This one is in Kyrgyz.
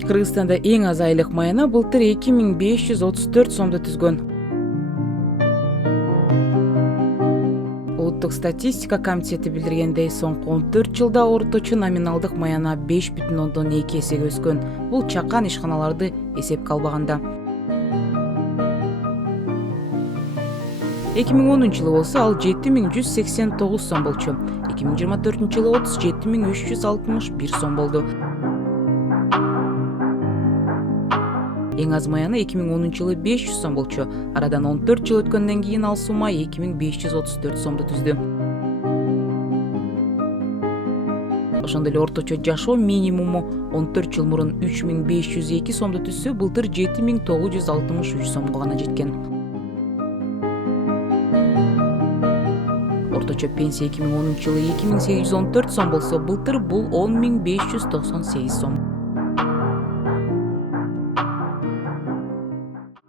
Кыргызстанда эң аз айлык маяна былтыр 2534 сомду түзгөн. Улуттук статистика комитети билдиргендей, соңку 14 жылда орточо номиналдык маяна 5,2 эсеге өскөн. Бул чакан ишканаларды эсепке албаганда. 2010 жылы болсо ал 7189 сом болчу. 2024 жылы 37361 сом болду. Эң аз маяна 2010 жылы 500 сом болчу. Арадан 14 жыл өткөндөн кийин ал сума 2534 сомду түздү. Ошондой эле орточо жашоо минимуму 14 жыл мурун 3502 сомду түзсө, былтыр 7963 сомго гана жеткен. Орточо пенсия 2010 жылы 2814 сом болсо, былтыр бул 10598 сом.